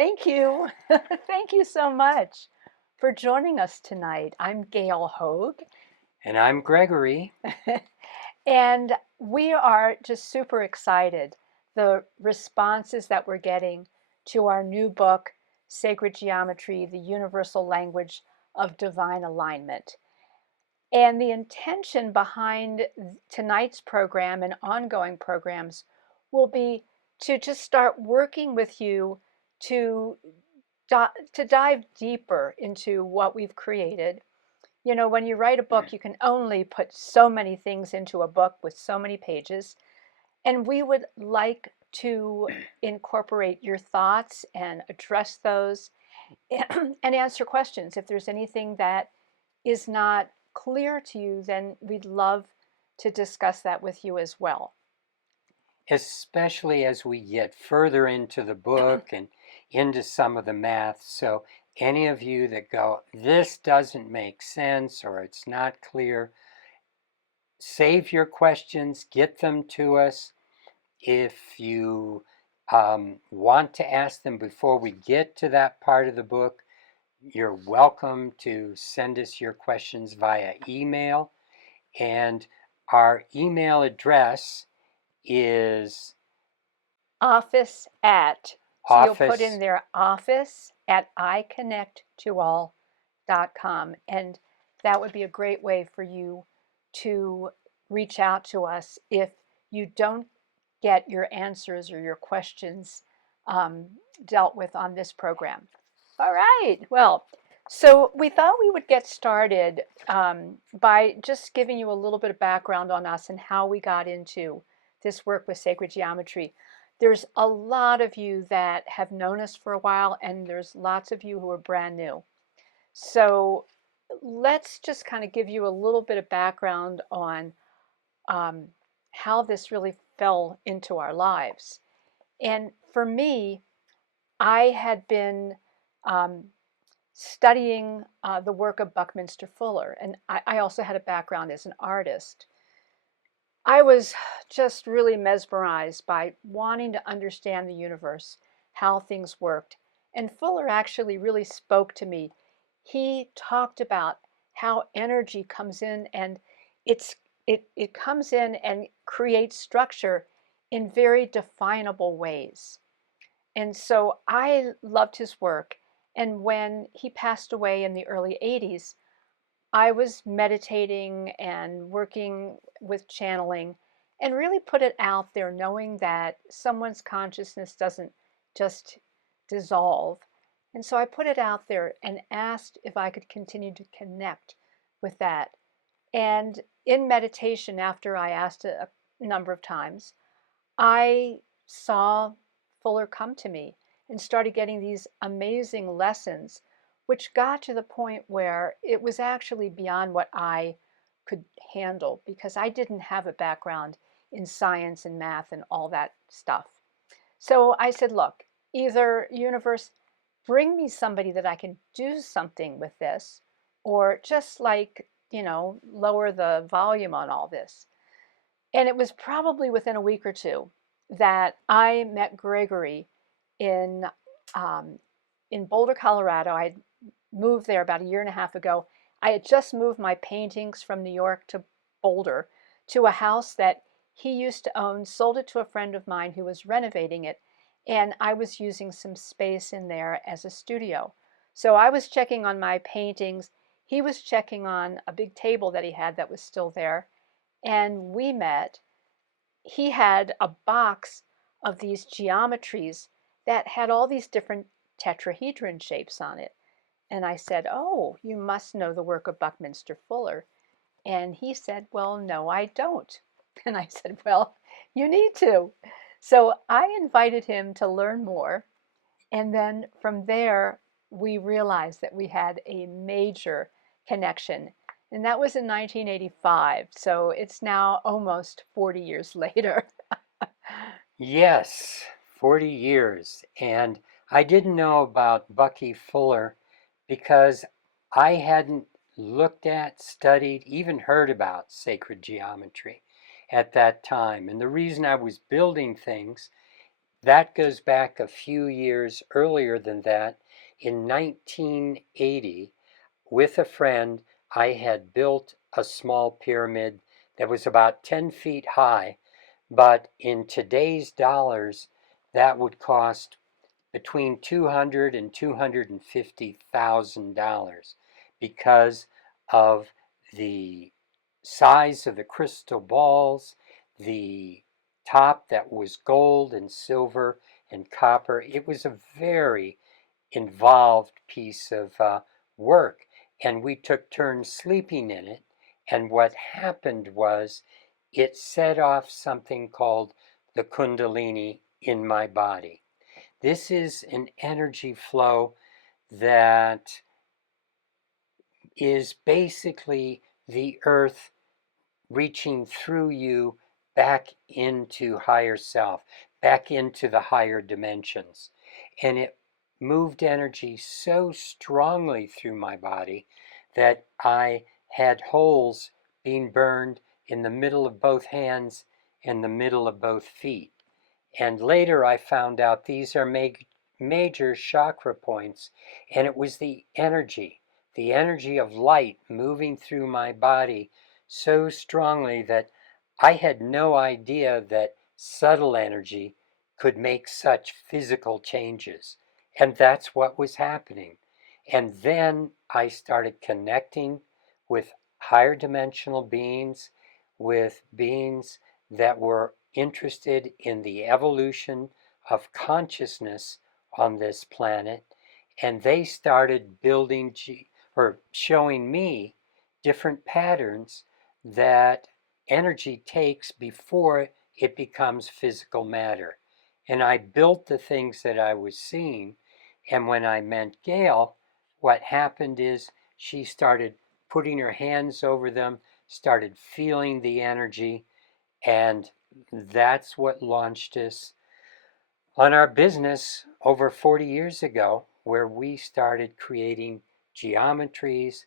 Thank you. Thank you so much for joining us tonight. I'm Gail Hogue, And I'm Gregory. and we are just super excited. The responses that we're getting to our new book, Sacred Geometry, the Universal Language of Divine Alignment. And the intention behind tonight's program and ongoing programs will be to just start working with you to to dive deeper into what we've created. You know, when you write a book, you can only put so many things into a book with so many pages. And we would like to incorporate your thoughts and address those and answer questions. If there's anything that is not clear to you, then we'd love to discuss that with you as well. Especially as we get further into the book and into some of the math. So, any of you that go, this doesn't make sense or it's not clear, save your questions, get them to us. If you want to ask them before we get to that part of the book, you're welcome to send us your questions via email. And our email address is Office at, so you'll put in office. there office at iconnecttoall.com. And that would be a great way for you to reach out to us if you don't get your answers or your questions um, dealt with on this program. All right. Well, so we thought we would get started by just giving you a little bit of background on us and how we got into this work with sacred geometry. There's a lot of you that have known us for a while, and there's lots of you who are brand new. So let's just kind of give you a little bit of background on um, how this really fell into our lives. And for me, I had been um, studying the work of Buckminster Fuller, and I also had a background as an artist. I was just really mesmerized by wanting to understand the universe, how things worked. And Fuller actually really spoke to me. He talked about how energy comes in and it comes in and creates structure in very definable ways. And so I loved his work. And when he passed away in the early 80s, I was meditating and working with channeling and really put it out there, knowing that someone's consciousness doesn't just dissolve. And so I put it out there and asked if I could continue to connect with that. And in meditation, after I asked a number of times, I saw Fuller come to me and started getting these amazing lessons, which got to the point where it was actually beyond what I could handle because I didn't have a background in science and math and all that stuff. So I said, look, either universe, bring me somebody that I can do something with this, or just like, lower the volume on all this. And it was probably within a week or two that I met Gregory in um, in Boulder, Colorado. I had moved there about a year and a half ago. I had just moved my paintings from New York to Boulder to a house that he used to own, sold it to a friend of mine who was renovating it, and I was using some space in there as a studio. So I was checking on my paintings. He was checking on a big table that he had that was still there, and we met. He had a box of these geometries that had all these different tetrahedron shapes on it. And I said, "Oh, you must know the work of Buckminster Fuller." And he said, "Well, no, I don't." And I said, "Well, you need to." So I invited him to learn more. And then from there, we realized that we had a major connection. And that was in 1985. So it's now almost 40 years later. Yes, 40 years. And I didn't know about Bucky Fuller because I hadn't looked at, studied, even heard about sacred geometry at that time. And the reason I was building things that goes back a few years earlier than that. In 1980, with a friend, I had built a small pyramid that was about 10 feet high, but in today's dollars, that would cost between $200,000 and $250,000 because of the size of the crystal balls, the top that was gold and silver and copper. It was a very involved piece of work, and we took turns sleeping in it. And what happened was it set off something called the Kundalini in my body. This is an energy flow that is basically the earth reaching through you back into higher self, back into the higher dimensions. And it moved energy so strongly through my body that I had holes being burned in the middle of both hands and the middle of both feet. And later I found out these are major chakra points, and it was the energy of light moving through my body so strongly that I had no idea that subtle energy could make such physical changes. And that's what was happening. And then I started connecting with higher dimensional beings, with beings that were interested in the evolution of consciousness on this planet. And they started building or showing me different patterns that energy takes before it becomes physical matter. And I built the things that I was seeing. And when I met Gail, what happened is she started putting her hands over them, started feeling the energy, and that's what launched us on our business over 40 years ago, where we started creating geometries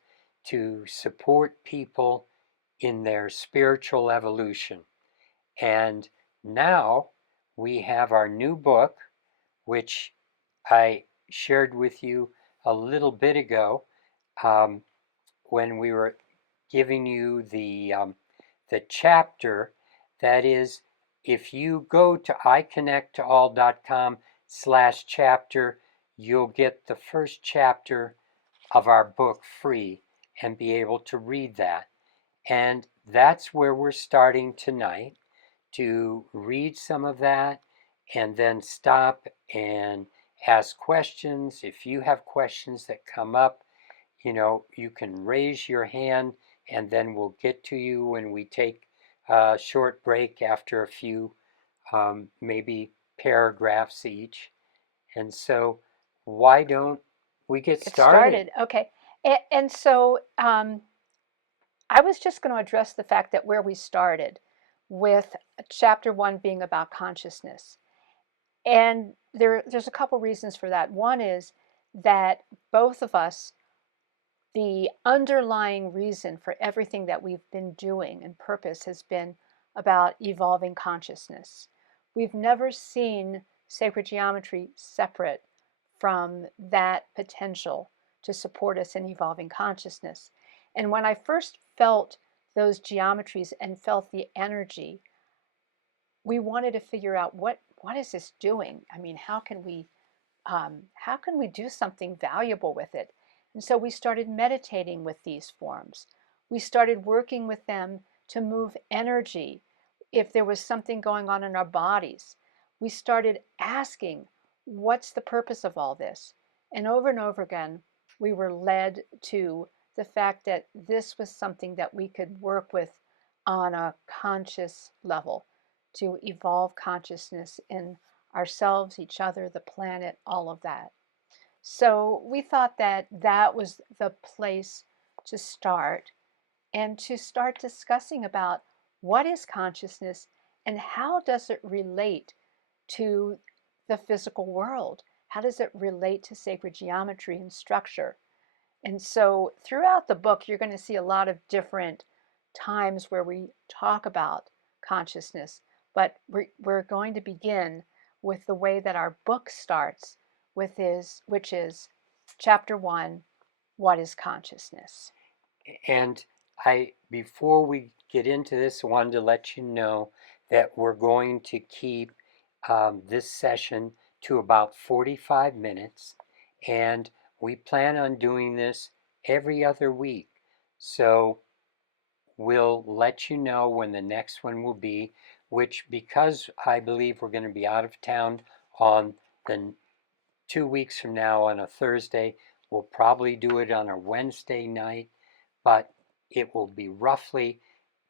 to support people in their spiritual evolution. And now we have our new book, which I shared with you a little bit ago um, when we were giving you the chapter. That is, if you go to iconnecttoall.com/chapter, you'll get the first chapter of our book free and be able to read that. And that's where we're starting tonight, to read some of that and then stop and ask questions. If you have questions that come up, you can raise your hand and then we'll get to you when we take a short break after a few, maybe paragraphs each. And so, why don't we get Get started? started. Okay. And so I was just going to address the fact that where we started with chapter one being about consciousness. And there's a couple reasons for that. One is that both of us, the underlying reason for everything that we've been doing and purpose has been about evolving consciousness. We've never seen sacred geometry separate from that potential to support us in evolving consciousness. And when I first felt those geometries and felt the energy, we wanted to figure out what is this doing? I mean, how can we do something valuable with it? And so we started meditating with these forms. We started working with them to move energy if there was something going on in our bodies. We started asking, what's the purpose of all this? And over again, we were led to the fact that this was something that we could work with on a conscious level to evolve consciousness in ourselves, each other, the planet, all of that. So we thought that that was the place to start and to start discussing about what is consciousness and how does it relate to the physical world? How does it relate to sacred geometry and structure? And so throughout the book, you're going to see a lot of different times where we talk about consciousness, but we're going to begin with the way that our book starts, which is chapter 1, What is Consciousness? And before we get into this, I wanted to let you know that we're going to keep this session to about 45 minutes, and we plan on doing this every other week. So we'll let you know when the next one will be, which, because I believe we're going to be out of town on the 2 weeks from now on a Thursday, we'll probably do it on a Wednesday night, but it will be roughly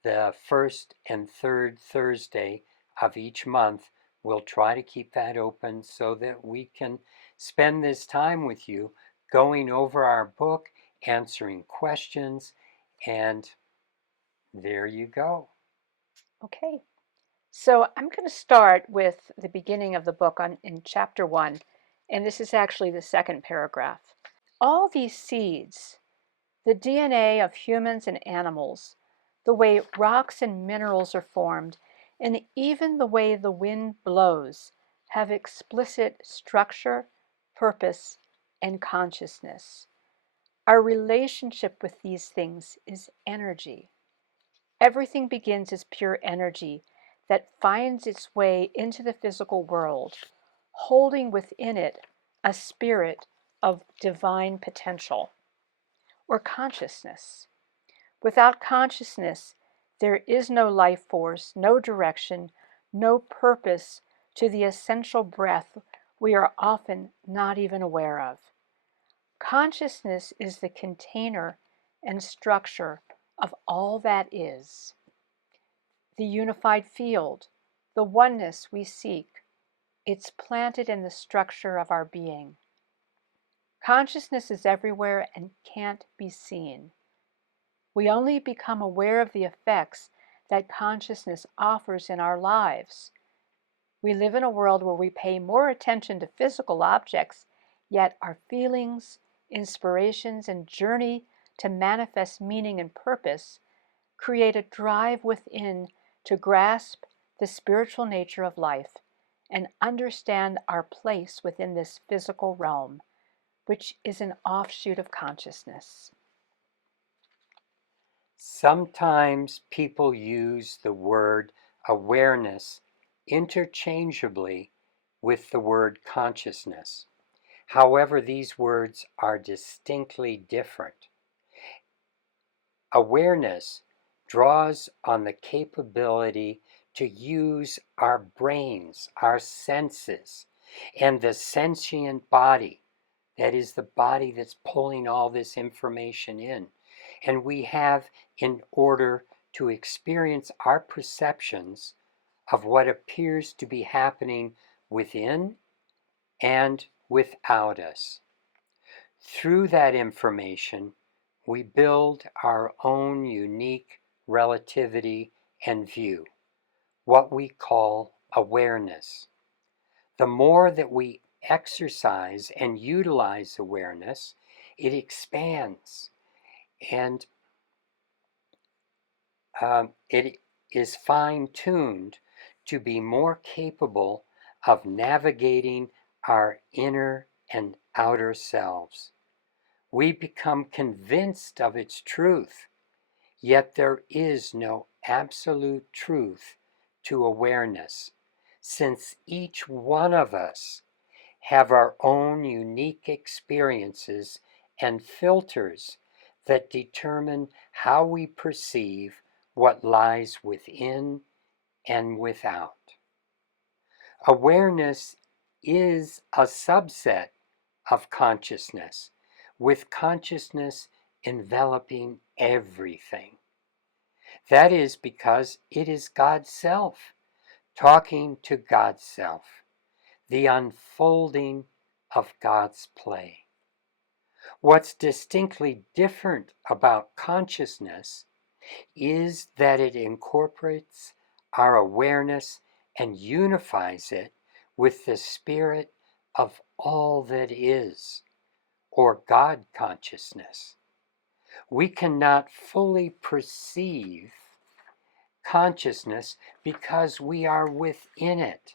the first and third Thursday of each month. We'll try to keep that open so that we can spend this time with you going over our book, answering questions, and there you go. Okay, so I'm going to start with the beginning of the book in chapter 1, and this is actually the second paragraph. All these seeds, the DNA of humans and animals, the way rocks and minerals are formed, and even the way the wind blows, have explicit structure, purpose, and consciousness. Our relationship with these things is energy. Everything begins as pure energy that finds its way into the physical world, holding within it a spirit of divine potential or consciousness. Without consciousness, there is no life force, no direction, no purpose to the essential breath we are often not even aware of. Consciousness is the container and structure of all that is. The unified field, the oneness we seek, it's planted in the structure of our being. Consciousness is everywhere and can't be seen. We only become aware of the effects that consciousness offers in our lives. We live in a world where we pay more attention to physical objects, yet our feelings, inspirations, and journey to manifest meaning and purpose create a drive within to grasp the spiritual nature of life and understand our place within this physical realm, which is an offshoot of consciousness. Sometimes people use the word awareness interchangeably with the word consciousness. However, these words are distinctly different. Awareness draws on the capability to use our brains, our senses, and the sentient body. That is the body that's pulling all this information in. And we have, in order to experience our perceptions of what appears to be happening within and without us. Through that information, we build our own unique relativity and view, what we call awareness. The more that we exercise and utilize awareness, it expands, and it is fine-tuned to be more capable of navigating our inner and outer selves. We become convinced of its truth, yet there is no absolute truth to awareness, since each one of us have our own unique experiences and filters that determine how we perceive what lies within and without. Awareness is a subset of consciousness, with consciousness enveloping everything. That is because it is God's self talking to God's self, the unfolding of God's play. What's distinctly different about consciousness is that it incorporates our awareness and unifies it with the spirit of all that is, or God consciousness. We cannot fully perceive consciousness because we are within it,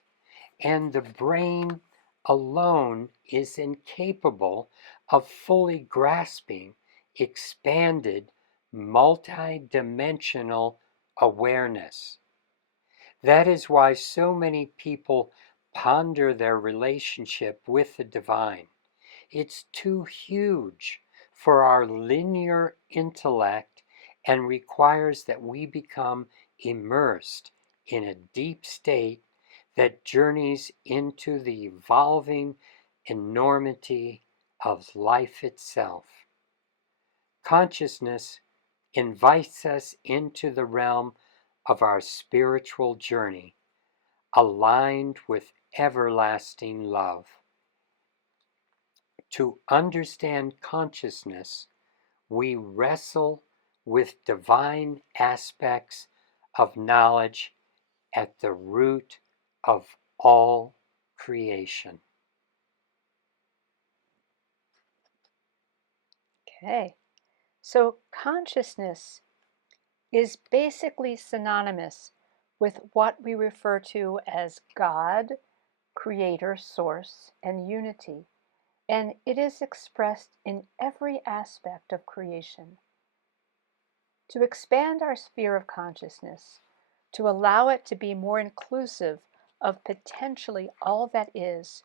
and the brain alone is incapable of fully grasping expanded, multidimensional awareness. That is why so many people ponder their relationship with the divine. It's too huge for our linear intellect and requires that we become immersed in a deep state that journeys into the evolving enormity of life itself. Consciousness invites us into the realm of our spiritual journey, aligned with everlasting love. To understand consciousness, we wrestle with divine aspects of knowledge at the root of all creation. Okay. So consciousness is basically synonymous with what we refer to as God, Creator, Source, and Unity. And it is expressed in every aspect of creation. To expand our sphere of consciousness, to allow it to be more inclusive of potentially all that is,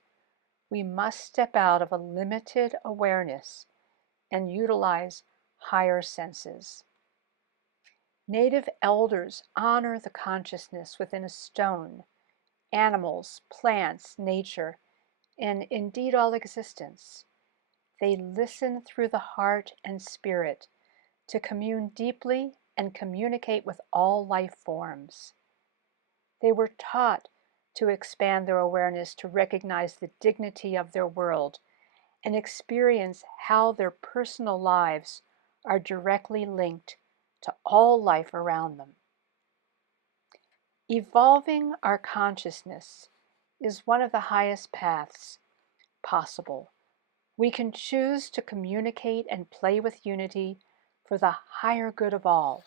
we must step out of a limited awareness and utilize higher senses. Native elders honor the consciousness within a stone, animals, plants, nature, and indeed all existence. They listen through the heart and spirit to commune deeply and communicate with all life forms. They were taught to expand their awareness to recognize the dignity of their world and experience how their personal lives are directly linked to all life around them. Evolving our consciousness is one of the highest paths possible. We can choose to communicate and play with unity for the higher good of all.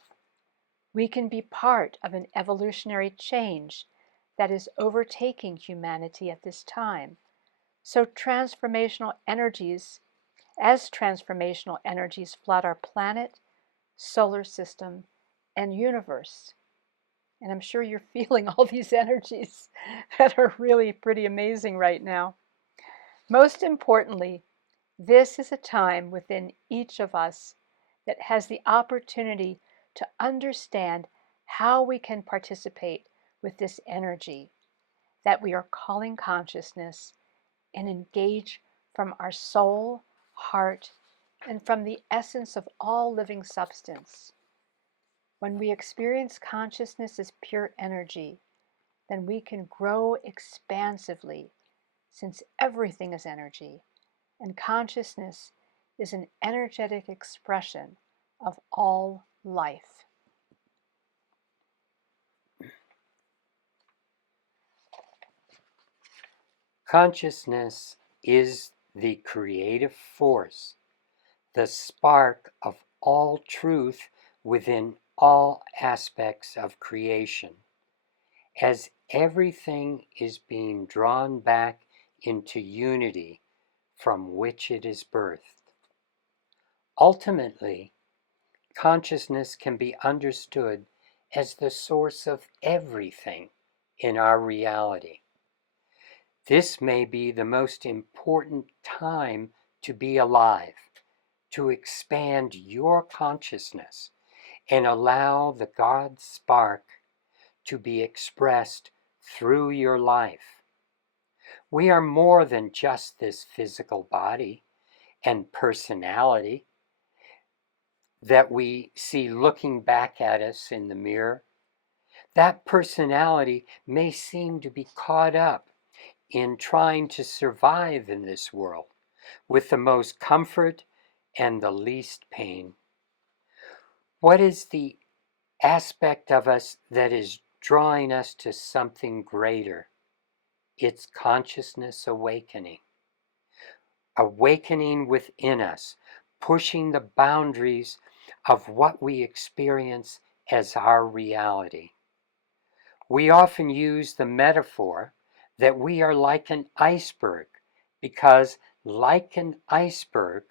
We can be part of an evolutionary change that is overtaking humanity at this time. So transformational energies flood our planet, solar system, and universe. And I'm sure you're feeling all these energies that are really pretty amazing right now. Most importantly, this is a time within each of us that has the opportunity to understand how we can participate with this energy that we are calling consciousness and engage from our soul, heart, and from the essence of all living substance. When we experience consciousness as pure energy, then we can grow expansively, since everything is energy, and consciousness is an energetic expression of all life. Consciousness is the creative force, the spark of all truth within all aspects of creation. As everything is being drawn back into unity from which it is birthed. Ultimately, consciousness can be understood as the source of everything in our reality. This may be the most important time to be alive, to expand your consciousness and allow the God spark to be expressed through your life. We are more than just this physical body and personality that we see looking back at us in the mirror. That personality may seem to be caught up in trying to survive in this world with the most comfort and the least pain. What is the aspect of us that is drawing us to something greater? It's consciousness awakening. Awakening within us, pushing the boundaries of what we experience as our reality. We often use the metaphor that we are like an iceberg, because like an iceberg,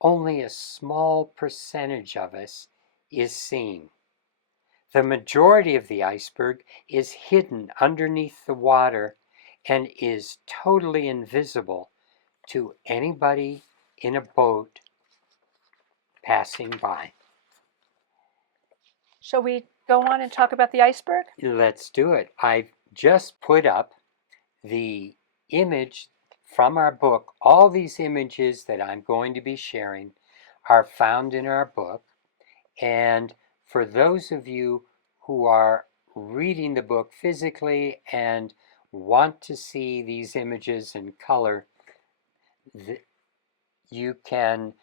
only a small percentage of us is seen. The majority of the iceberg is hidden underneath the water and is totally invisible to anybody in a boat passing by. Shall we go on and talk about the iceberg? Let's do it. I've just put up the image from our book. All these images that I'm going to be sharing are found in our book. And for those of you who are reading the book physically and want to see these images in color, you can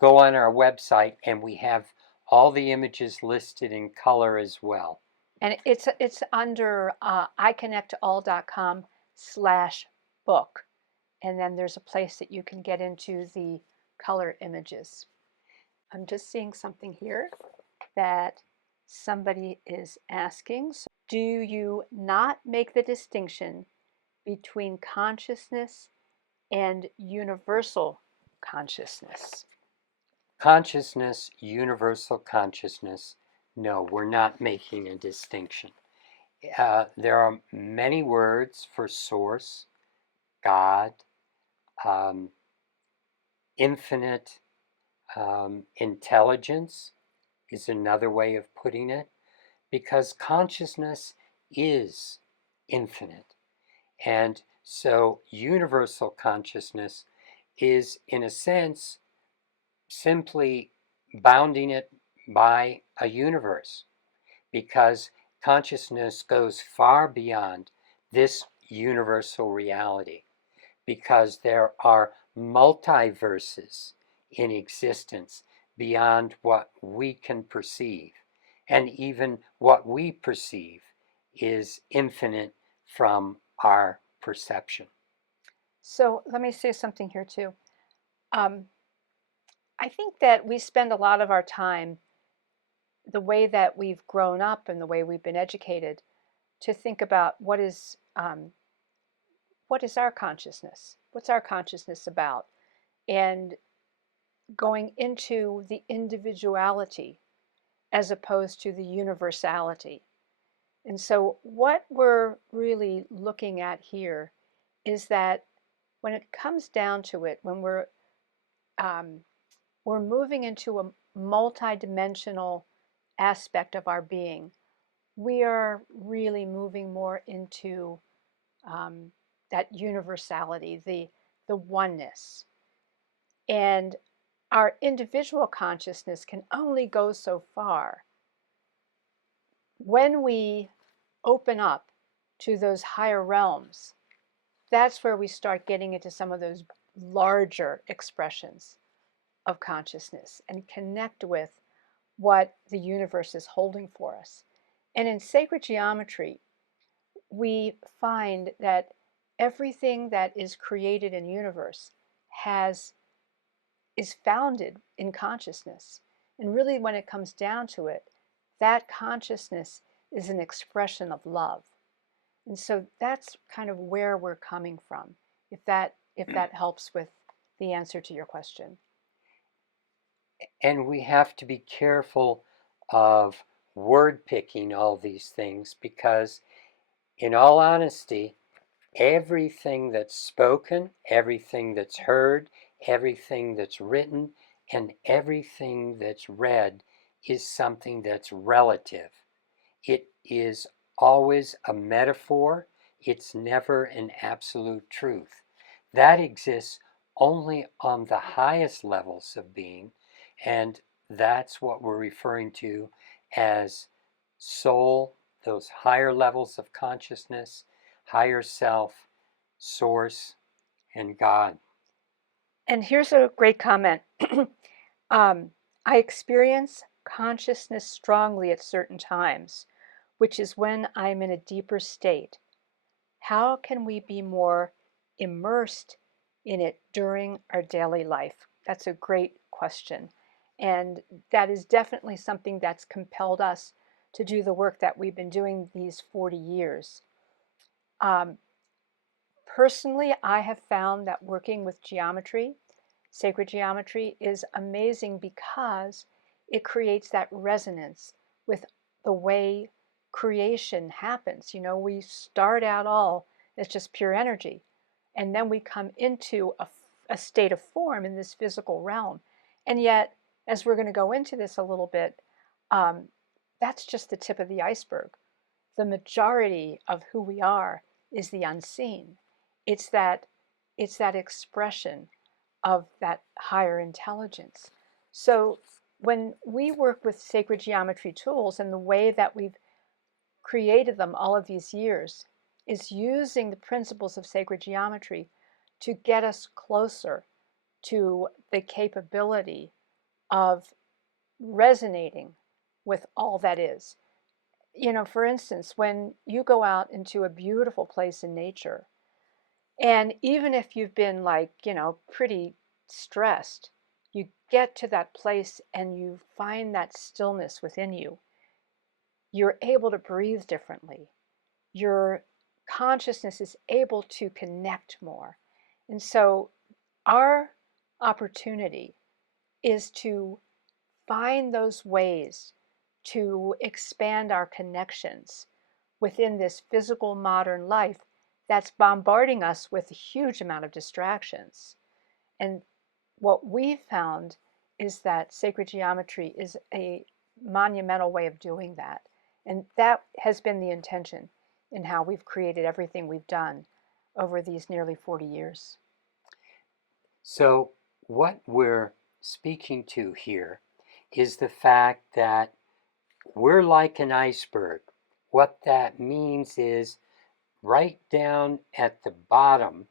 go on our website, and we have all the images listed in color as well. And it's under iconnectall.com/book. And then there's a place that you can get into the color images. I'm just seeing something here that somebody is asking. So, do you not make the distinction between consciousness and universal consciousness? Consciousness, universal consciousness. No, we're not making a distinction. There are many words for source, God, infinite intelligence is another way of putting it, because consciousness is infinite. And so universal consciousness is, in a sense, simply bounding it by a universe, because consciousness goes far beyond this universal reality, because there are multiverses in existence beyond what we can perceive. And even what we perceive is infinite from our perception. So let me say something here too. I think that we spend a lot of our time, the way that we've grown up and the way we've been educated, to think about what is our consciousness? What's our consciousness about? And going into the individuality as opposed to the universality. And so, what we're really looking at here is that when it comes down to it, when we're moving into a multidimensional aspect of our being, we are really moving more into that universality, the oneness. And our individual consciousness can only go so far. When we open up to those higher realms, that's where we start getting into some of those larger expressions of consciousness and connect with what the universe is holding for us. And in sacred geometry, we find that everything that is created in the universe is founded in consciousness. And really, when it comes down to it, that consciousness is an expression of love. And so that's kind of where we're coming from, if that helps with the answer to your question. And we have to be careful of word picking all these things, because, in all honesty, everything that's spoken, everything that's heard, everything that's written, and everything that's read is something that's relative. It is always a metaphor. It's never an absolute truth. That exists only on the highest levels of being, and that's what we're referring to as soul, those higher levels of consciousness, higher self, source, and God. And here's a great comment. I experience consciousness strongly at certain times, which is when I'm in a deeper state. How can we be more immersed in it during our daily life? That's a great question. And that is definitely something that's compelled us to do the work that we've been doing these 40 years. Personally, I have found that working with geometry, sacred geometry, is amazing because it creates that resonance with the way creation happens. You know, we start out all as just pure energy, and then we come into a state of form in this physical realm. And yet, as we're going to go into this a little bit, um, that's just the tip of the iceberg. The majority of who we are is the unseen. It's that it's that expression of that higher intelligence. So when we work with sacred geometry tools, and the way that we've created them all of these years is using the principles of sacred geometry to get us closer to the capability of resonating with all that is. You know, for instance, when you go out into a beautiful place in nature, and even if you've been like, you know, pretty stressed, you get to that place and you find that stillness within you. You're able to breathe differently. Your consciousness is able to connect more. And so our opportunity is to find those ways to expand our connections within this physical modern life that's bombarding us with a huge amount of distractions. And what we've found is that sacred geometry is a monumental way of doing that. And that has been the intention in how we've created everything we've done over these nearly 40 years. So what we're speaking to here is the fact that we're like an iceberg. What that means is right down at the bottom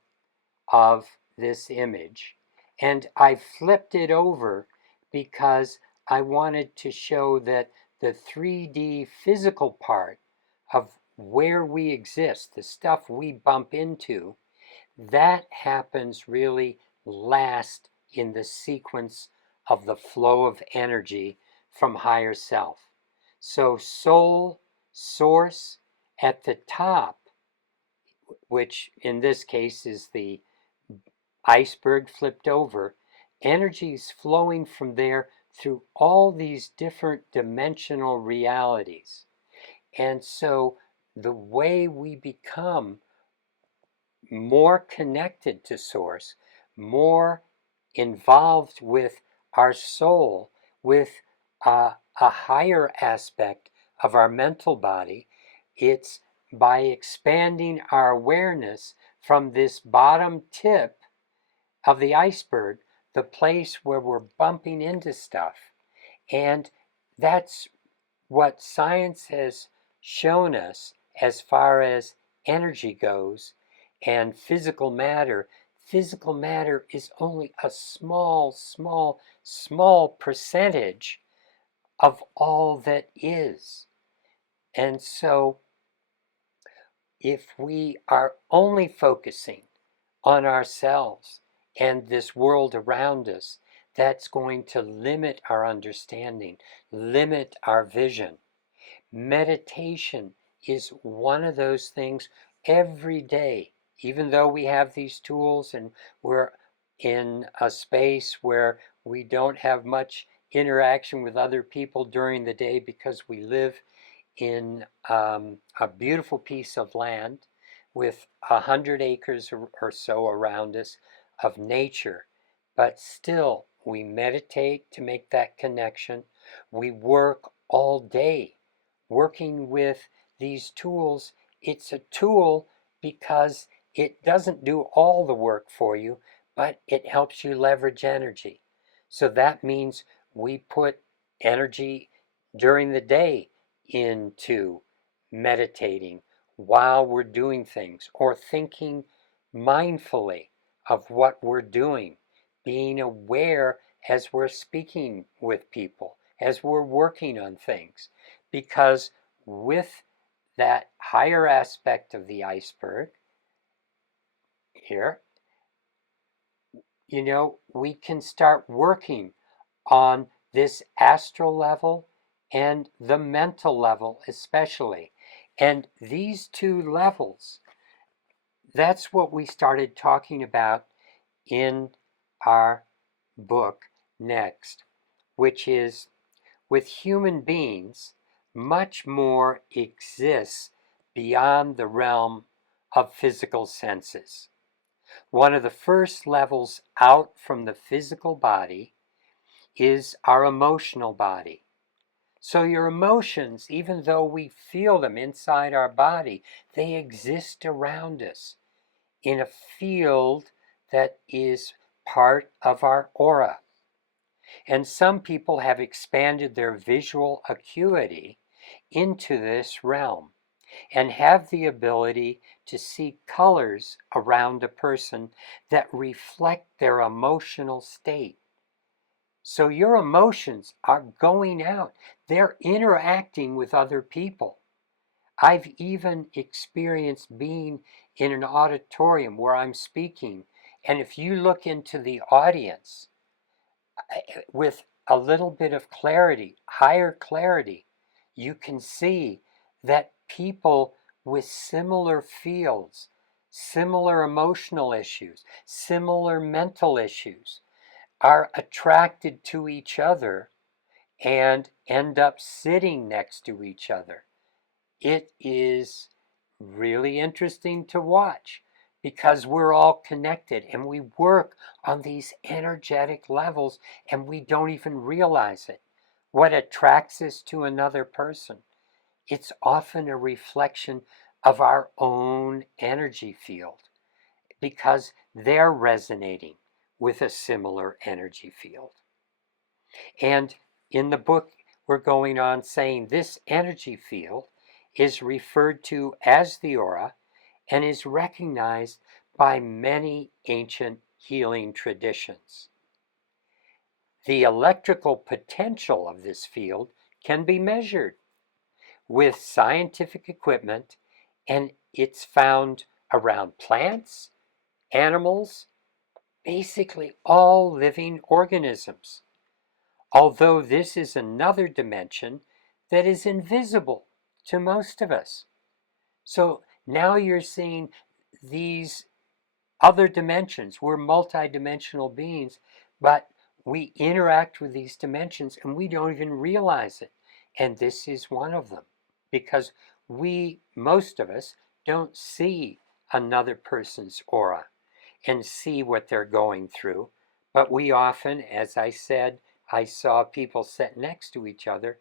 of this image, and I flipped it over because I wanted to show that the 3D physical part of where we exist, the stuff we bump into, that happens really last in the sequence of the flow of energy from higher self. So soul, source at the top, which in this case is the iceberg flipped over, energy is flowing from there through all these different dimensional realities. And so the way we become more connected to source, more involved with our soul, with a higher aspect of our mental body, it's by expanding our awareness from this bottom tip of the iceberg, the place where we're bumping into stuff. And that's what science has shown us as far as energy goes and physical matter. Physical matter is only a small, small, small percentage of all that is. And so if we are only focusing on ourselves and this world around us, that's going to limit our understanding, limit our vision. Meditation is one of those things every day, even though we have these tools and we're in a space where we don't have much interaction with other people during the day because we live in a beautiful piece of land with 100 acres or so around us of nature. But still, we meditate to make that connection. We work all day working with these tools. It's a tool because it doesn't do all the work for you, but it helps you leverage energy. So that means we put energy during the day into meditating while we're doing things or thinking mindfully of what we're doing, being aware as we're speaking with people, as we're working on things. Because with that higher aspect of the iceberg here, you know, we can start working on this astral level and the mental level especially. And these two levels, that's what we started talking about in our book next, which is with human beings, much more exists beyond the realm of physical senses. One of the first levels out from the physical body is our emotional body. So your emotions, even though we feel them inside our body, they exist around us in a field that is part of our aura. And some people have expanded their visual acuity into this realm and have the ability to see colors around a person that reflect their emotional state. So your emotions are going out, they're interacting with other people. I've even experienced being in an auditorium where I'm speaking, and if you look into the audience with a little bit of clarity, higher clarity, you can see that people with similar fields, similar emotional issues, similar mental issues, are attracted to each other and end up sitting next to each other. It is really interesting to watch because we're all connected and we work on these energetic levels and we don't even realize it. What attracts us to another person? It's often a reflection of our own energy field because they're resonating with a similar energy field. And in the book, we're going on saying this energy field is referred to as the aura and is recognized by many ancient healing traditions. The electrical potential of this field can be measured with scientific equipment, and it's found around plants, animals, basically all living organisms. Although this is another dimension that is invisible to most of us. So now you're seeing these other dimensions. We're multidimensional beings, but we interact with these dimensions and we don't even realize it. And this is one of them because most of us, don't see another person's aura and see what they're going through. But we often, as I said, I saw people sit next to each other.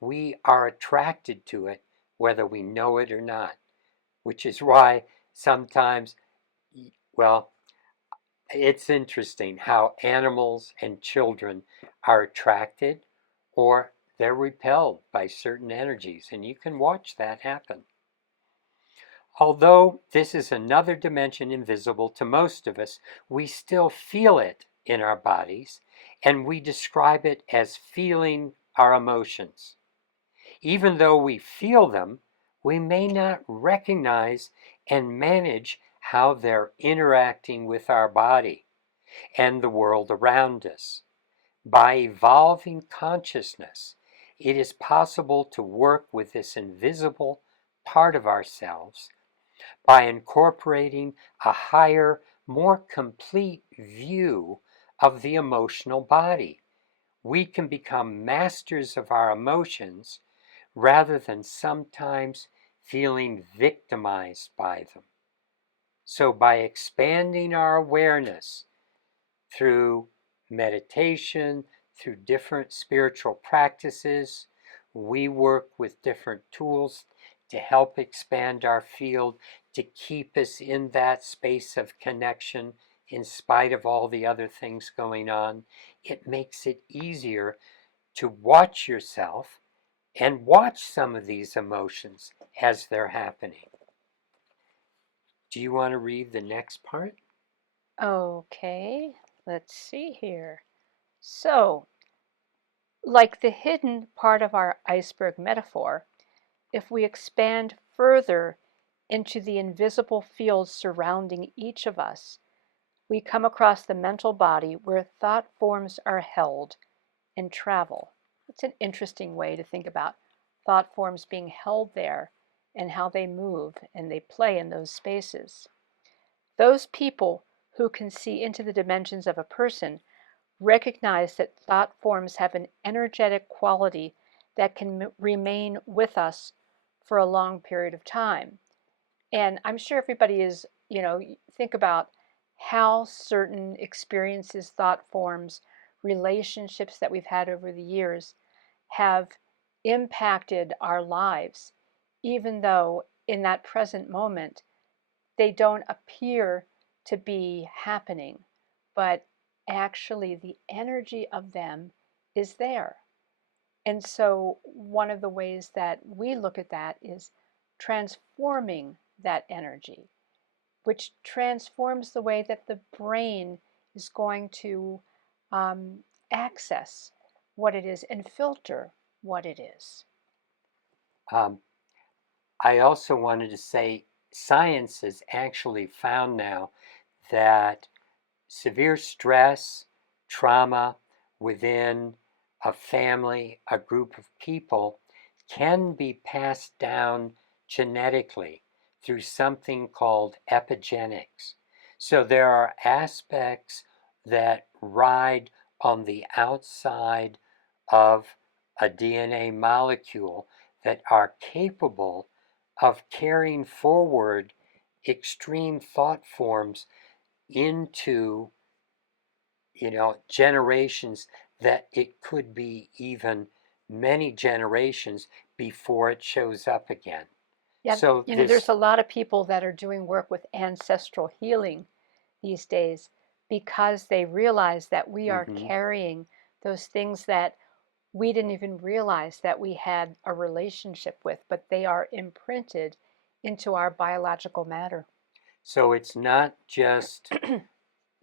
We are attracted to it, whether we know it or not, which is why sometimes, well, it's interesting how animals and children are attracted or they're repelled by certain energies, and you can watch that happen. Although this is another dimension invisible to most of us, we still feel it in our bodies, and we describe it as feeling our emotions. Even though we feel them, we may not recognize and manage how they're interacting with our body and the world around us. By evolving consciousness, it is possible to work with this invisible part of ourselves by incorporating a higher, more complete view of the emotional body. We can become masters of our emotions rather than sometimes feeling victimized by them. So, by expanding our awareness through meditation, through different spiritual practices, we work with different tools to help expand our field, to keep us in that space of connection in spite of all the other things going on. It makes it easier to watch yourself and watch some of these emotions as they're happening. Do you want to read the next part? Okay, let's see here. So, like the hidden part of our iceberg metaphor, if we expand further into the invisible fields surrounding each of us, we come across the mental body where thought forms are held and travel. It's an interesting way to think about thought forms being held there and how they move and they play in those spaces. Those people who can see into the dimensions of a person recognize that thought forms have an energetic quality that can remain with us for a long period of time. And I'm sure everybody is, think about how certain experiences, thought forms, relationships that we've had over the years have impacted our lives, even though in that present moment they don't appear to be happening, but actually the energy of them is there. And so, one of the ways that we look at that is transforming that energy, which transforms the way that the brain is going to um, access what it is and filter what it is. Um, I also wanted to say science has actually found now that severe stress, trauma within a family, a group of people, can be passed down genetically through something called epigenetics. So there are aspects that ride on the outside of a DNA molecule that are capable of carrying forward extreme thought forms into generations, that it could be even many generations before it shows up again. Yeah, So there's this a lot of people that are doing work with ancestral healing these days because they realize that we are mhm. carrying those things that we didn't even realize that we had a relationship with, but they are imprinted into our biological matter. So it's not just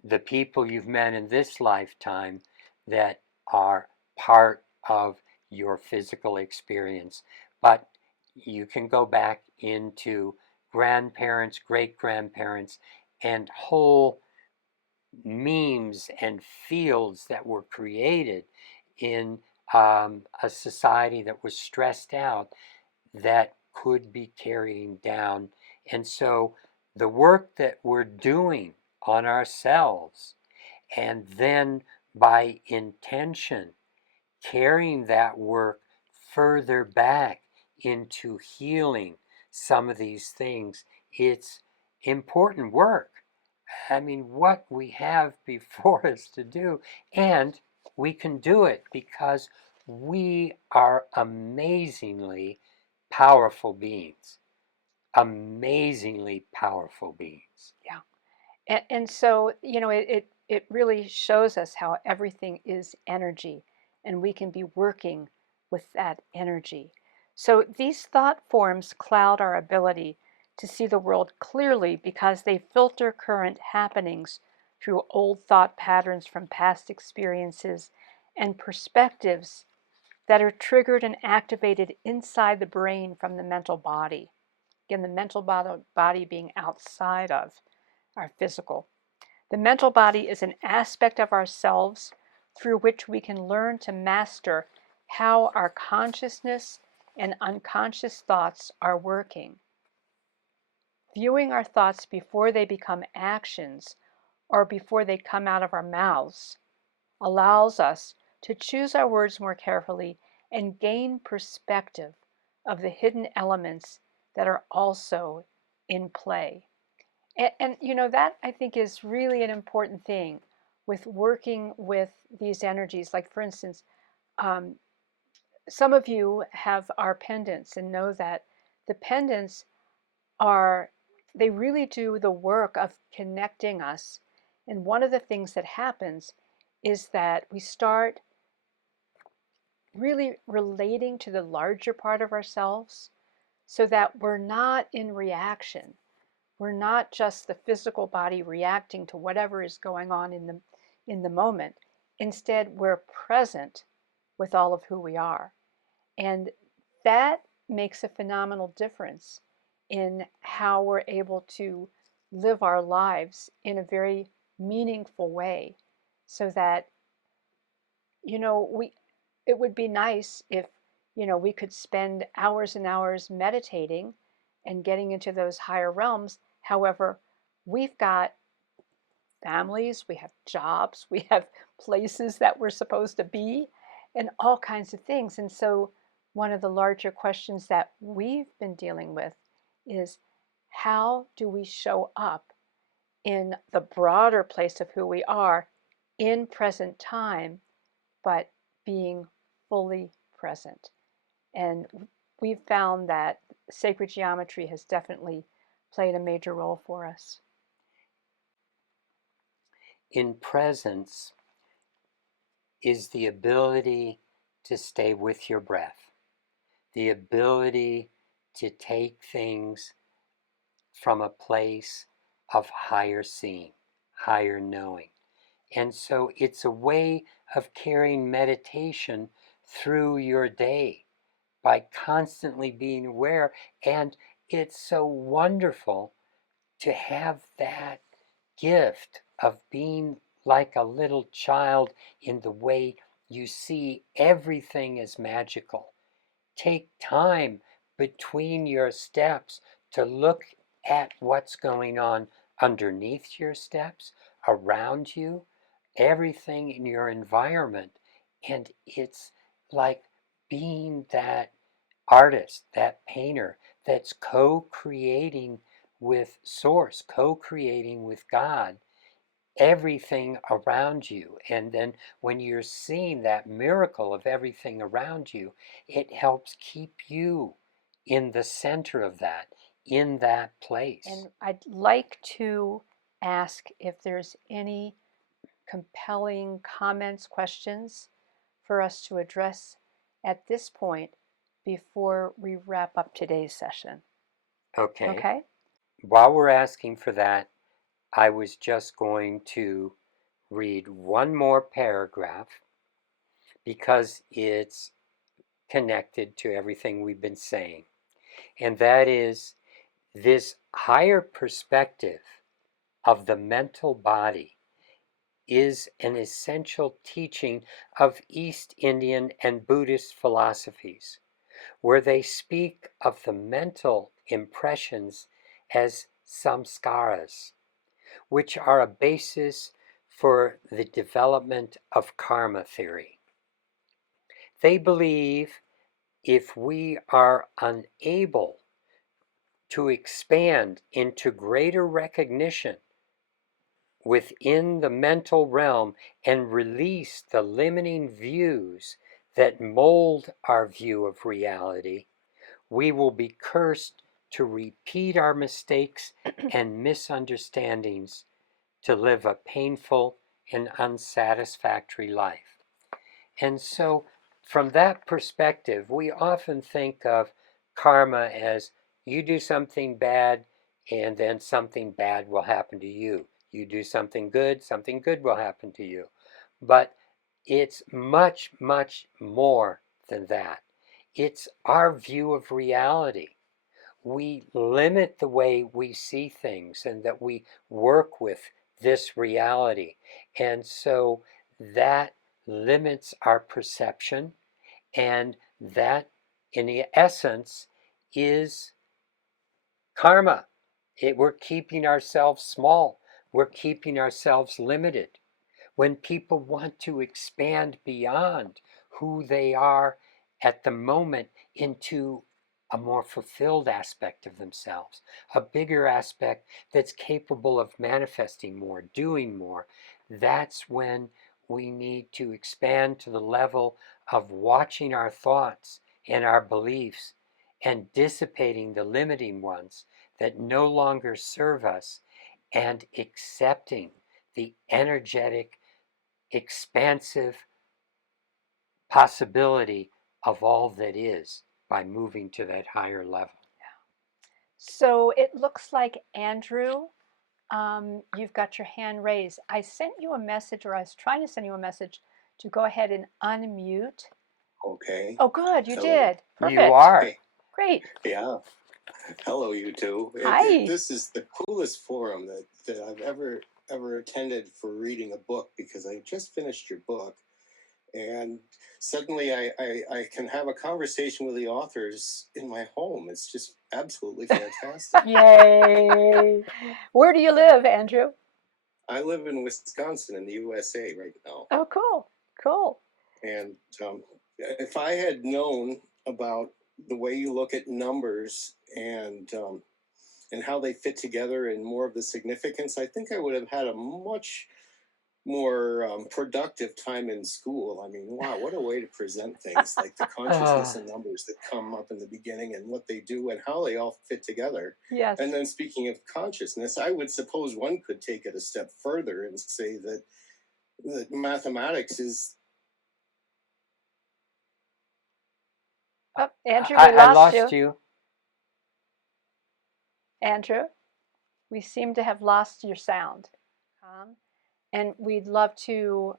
the people you've met in this lifetime that are part of your physical experience, but you can go back into grandparents, great grandparents, and whole memes and fields that were created in a society that was stressed out that could be carrying down. And so the work that we're doing on ourselves, and then by intention, carrying that work further back into healing some of these things, it's important work. I mean, what we have before us to do, and we can do it because we are amazingly powerful beings. Amazingly powerful beings. Yeah. And so, it really shows us how everything is energy and we can be working with that energy. So these thought forms cloud our ability to see the world clearly because they filter current happenings through old thought patterns from past experiences and perspectives that are triggered and activated inside the brain from the mental body. Again, the mental body being outside of our physical. The mental body is an aspect of ourselves through which we can learn to master how our consciousness and unconscious thoughts are working. Viewing our thoughts before they become actions or before they come out of our mouths allows us to choose our words more carefully and gain perspective of the hidden elements that are also in play. And that I think is really an important thing with working with these energies. Like, for instance, um, some of you have our pendants and know that the pendants are, they really do the work of connecting us. And one of the things that happens is that we start really relating to the larger part of ourselves so that we're not in reaction. We're not just the physical body reacting to whatever is going on in the moment. Instead, we're present with all of who we are. And that makes a phenomenal difference in how we're able to live our lives in a very meaningful way so that we it would be nice if we could spend hours and hours meditating and getting into those higher realms. However, we've got families, we have jobs, we have places that we're supposed to be, and all kinds of things. And so, one of the larger questions that we've been dealing with is how do we show up in the broader place of who we are in present time, but being fully present? And we've found that sacred geometry has definitely played a major role for us. In presence is the ability to stay with your breath, the ability to take things from a place of higher seeing, higher knowing. And so it's a way of carrying meditation through your day by constantly being aware. And it's so wonderful to have that gift of being like a little child in the way you see everything is magical. Take time between your steps to look at what's going on underneath your steps, around you, everything in your environment. And it's like being that artist, that painter that's co creating with Source, co creating with God, everything around you. And then when you're seeing that miracle of everything around you, it helps keep you in the center of that, in that place. And I'd like to ask if there's any compelling comments, questions for us to address at this point before we wrap up today's session. Okay. Okay? While we're asking for that, I was just going to read one more paragraph because it's connected to everything we've been saying. And that is this higher perspective of the mental body is an essential teaching of East Indian and Buddhist philosophies, where they speak of the mental impressions as samskaras, which are a basis for the development of karma theory. They believe if we are unable to expand into greater recognition within the mental realm and release the limiting views that mold our view of reality, we will be cursed to repeat our mistakes and misunderstandings to live a painful and unsatisfactory life. And so, from that perspective, we often think of karma as you do something bad and then something bad will happen to you. You do something good will happen to you. But it's much, much more than that. It's our view of reality. We limit the way we see things and that we work with this reality. And so that limits our perception, and that, in the essence, is karma. We're keeping ourselves small, we're keeping ourselves limited. When people want to expand beyond who they are at the moment into a more fulfilled aspect of themselves, a bigger aspect that's capable of manifesting more, doing more, that's when we need to expand to the level of watching our thoughts and our beliefs and dissipating the limiting ones that no longer serve us, and accepting the energetic, expansive possibility of all that is by moving to that higher level. So it looks like, Andrew, you've got your hand raised. I sent you a message, or I was trying to send you a message to go ahead and unmute. Okay. Oh, good, you Hello. did. Perfect. You are. Great. Yeah. Hello, you two. Hi. This is the coolest forum that I've ever attended for reading a book, because I just finished your book, and suddenly I can have a conversation with the authors in my home. It's just absolutely fantastic. Yay! Where do you live, Andrew? I live in Wisconsin in the USA right now. Oh, cool. Cool. And if I had known about the way you look at numbers and how they fit together and more of the significance, I think I would have had a much more productive time in school. I mean, wow, what a way to present things like the consciousness Ah, and numbers that come up in the beginning and what they do and how they all fit together. Yes. And then, speaking of consciousness, I would suppose one could take it a step further and say that mathematics is. Oh, Andrew, I, we I lost lost you. you. Andrew, we seem to have lost your sound. And we'd love to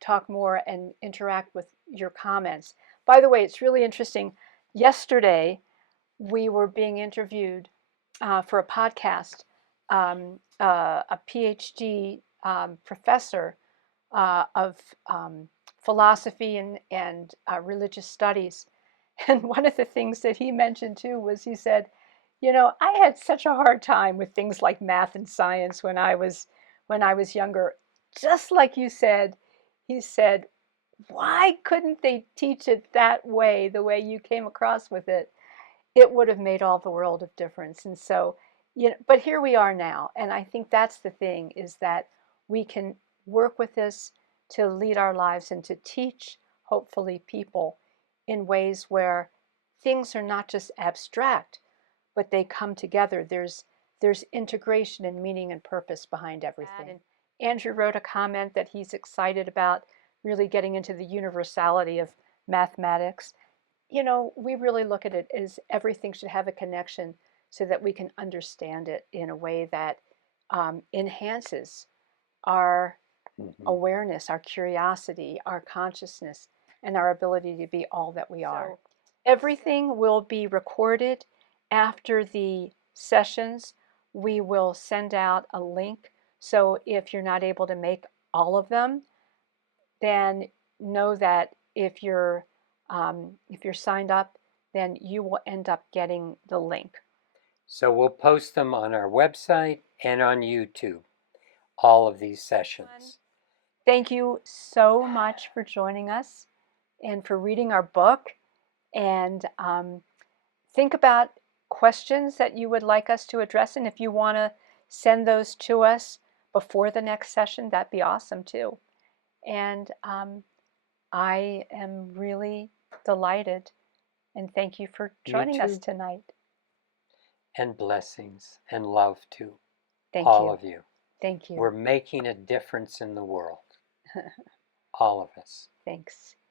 talk more and interact with your comments. By the way, it's really interesting. Yesterday, we were being interviewed for a podcast. A PhD professor of philosophy and religious studies. And one of the things that he mentioned too was he said, you know, I had such a hard time with things like math and science when I was younger. Just like you said, he said, why couldn't they teach it that way, the way you came across with it? It would have made all the world of difference. And so, you know, but here we are now. And I think that's the thing is that we can work with this to lead our lives and to teach, hopefully, people in ways where things are not just abstract, but they come together. There's integration and meaning and purpose behind everything. And Andrew wrote a comment that he's excited about really getting into the universality of mathematics. You know, we really look at it as everything should have a connection so that we can understand it in a way that enhances our Mhm. awareness, our curiosity, our consciousness, and our ability to be all that we are. So, everything will be recorded after the sessions. We will send out a link. So if you're not able to make all of them, then know that if you're signed up, then you will end up getting the link. So we'll post them on our website and on YouTube, all of these sessions. Thank you so much for joining us and for reading our book. And think about questions that you would like us to address. And if you want to send those to us before the next session, that'd be awesome too. And I am really delighted and thank you for Me joining us too. tonight. And blessings and love to Thank all you. of you. Thank you. We're making a difference in the world. All of us. Thanks.